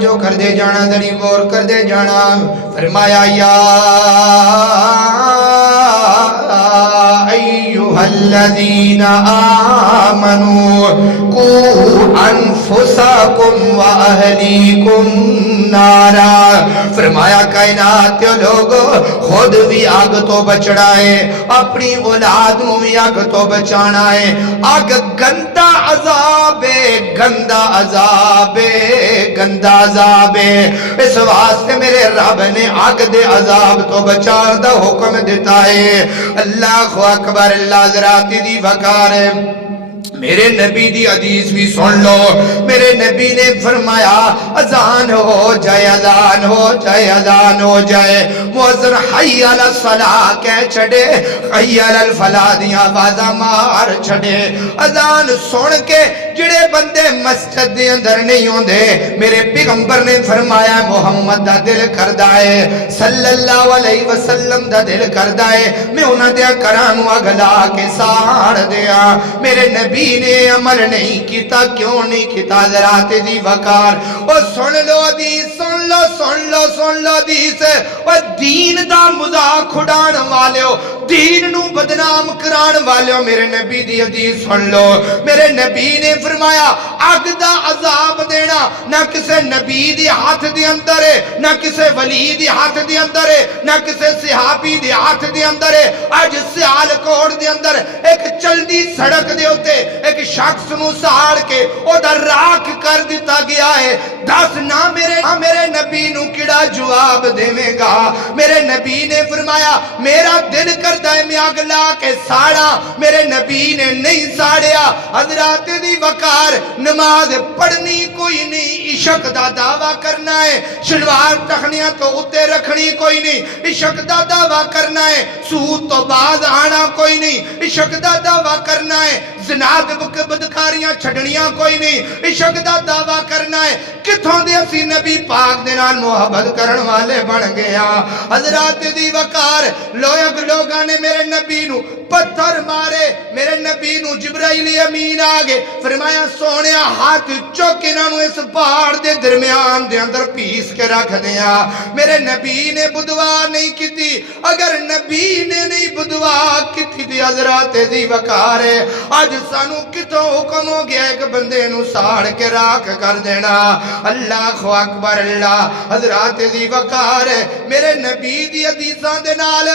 جو کر دے جانا دری غور کر دے جانا فرمایا یا ایھا الذین آمنوا قوا انفسکم واہلیکم نارا فرمایا کائنات کے لوگ خود بھی آگ تو بچنا ہے اپنی اولاد نو بھی آگ تو بچانا ہے آگ گندا عذاب ہے گندا عذاب ہے گندا عذاب ہے اس واسطے میرے رب نے آگ دے عذاب تو بچان دا حکم دیتا ہے اللہ اکبر اللہ ذراتی دی وقار ہے میرے نبی دی حدیث بھی سن لو میرے نبی نے فرمایا اذان ہو جائے اذان ہو جائے اذان ہو جائے مؤذن حی علی الصلاۃ کہہ چھڑے حی علی الفلاح دی آوازاں مار چھڑے اذان سن کے جڑے بندے مسجد دے اندر نہیں ہوندے میرے پیغمبر نے فرمایا محمد دا دل کردا ہے صلی اللہ علیہ وسلم دا دل کردا ہے میں انہاں دے کراں نو اگلا کے ساڑ دیاں میرے نبی نے عمل نہیں کیتا کیوں نہیں کیتا ذرات دی وقار او سن لو حدیث سن لو سن لو سن لو حدیث او دین دا مذاق اڑان والےو دین نو بدنام کران والےو میرے نبی دی حدیث سن لو میرے نبی نے فرمایا اگ دا عذاب دینا نہ کسے نبی دی ہاتھ دی اندر ہے نہ کسے ولی دی ہاتھ دی اندر ہے نہ کسے صحابی دی ہاتھ دی اندر ہے اج سیالکوٹ دی اندر ایک چلدی سڑک دے ہوتے ایک شخص نو ساڑ کے او دا راکھ کر دیتا گیا ہے دس نہ میرے نبی نو کڑا جواب دیوے گا میرے نبی نے فرمایا میرا دل کرتا ہے میں آگ لا کے ساڑا میرے نبی نے نہیں ساڑیا حضرات دی وقار نماز پڑھنی کوئی نہیں عشق دا دعویٰ کرنا ہے شلوار ٹخنیاں تو اتے رکھنی کوئی نہیں عشق دا دعویٰ کرنا ہے سود تو باز آنا کوئی نہیں عشق دا دعویٰ کرنا ہے زناد بدکاریاں چھڑنیاں کوئی نہیں عشق دا دعویٰ کرنا ہے کتھوں دے اسی نبی پاک دے نال محبت کرن والے بن گیا حضرات دی وقار لوگاں نے میرے نبی نو پتھر مارے میرے نبی نو جبرائیل امین آگے فرمایا سونیا ہاتھ چوک انہاں نو اس پہاڑ دے درمیان دے اندر پیس کے رکھ دیا میرے نبی نے بدعا نہیں کیتی اگر نبی نے نہیں بدعا کیتی دی حضرات دی وقار ہے آج سانو کتوں حکم ہو گیا ایک بندے نو ساڑ کے راکھ کر دینا اللہ اکبر اللہ حضرات دی وقار ہے میرے نبی دی حدیثاں دے نال